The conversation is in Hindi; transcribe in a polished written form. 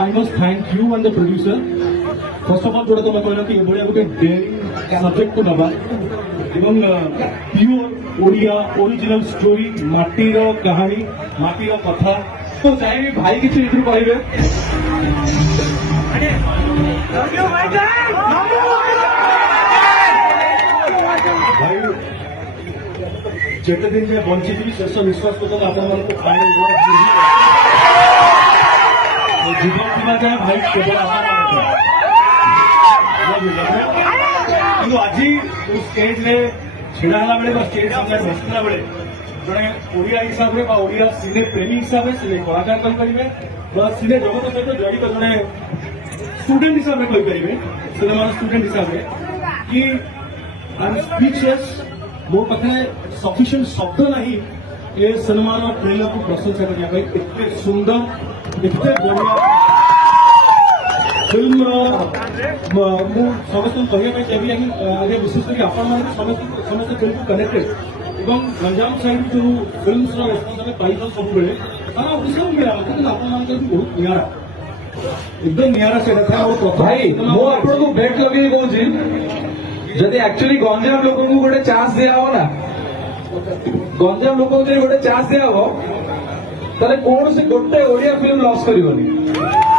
I must thank you and the producer. First of all, जोड़ा तो मैं कहना कि ये बढ़िया गुटे daring subject को नबा एवं pure ओडिया ओरिजिनल स्टोरी माटीर कहानी माटीर कथा तो चाहे भाई किसी इधर कहबे भाई जेते दिन जे बंची थी शेष विश्वास करते आपण मानक फाइनल जीवन थी जाए भाई केवल आज स्टेज ने ढड़ा बेले स्टेज सामने बसला बेले जड़े ओडिया हिसाब से ओडिया सिने प्रेमी हिसाब से कलाकार कहीपर सिने जगत सहित जड़ित जड़े स्टूडेंट हिसाब से कहीपर सिनेमार स्टूडेंट हिसाब से कि आई एम स्पीचलेस मो पाखे सफिशिएंट शब्द नहीं ये सिनेमार ट्रेलर को प्रशंसा करने एते सुंदर एते बढ़िया फिल्म समस्त कहना चाहिए आगे विशेषकर आपण समस्त फिल्म को कनेक्टेड एवं गंजाम साइड जो फिल्म रेस्पन्स पाई सब बेले तार उद्देश्य मिला आप बहुत निरा एकदम निरा से भाई मो आपको बेट लगे कौन जदि एक्चुअली गंजाम लोक को गोटे चांस दिया हो ना गंजाम लोक गोटे चांस दिया हो ताले कौन से गोटे ओडिया फिल्म लॉस करिवनी।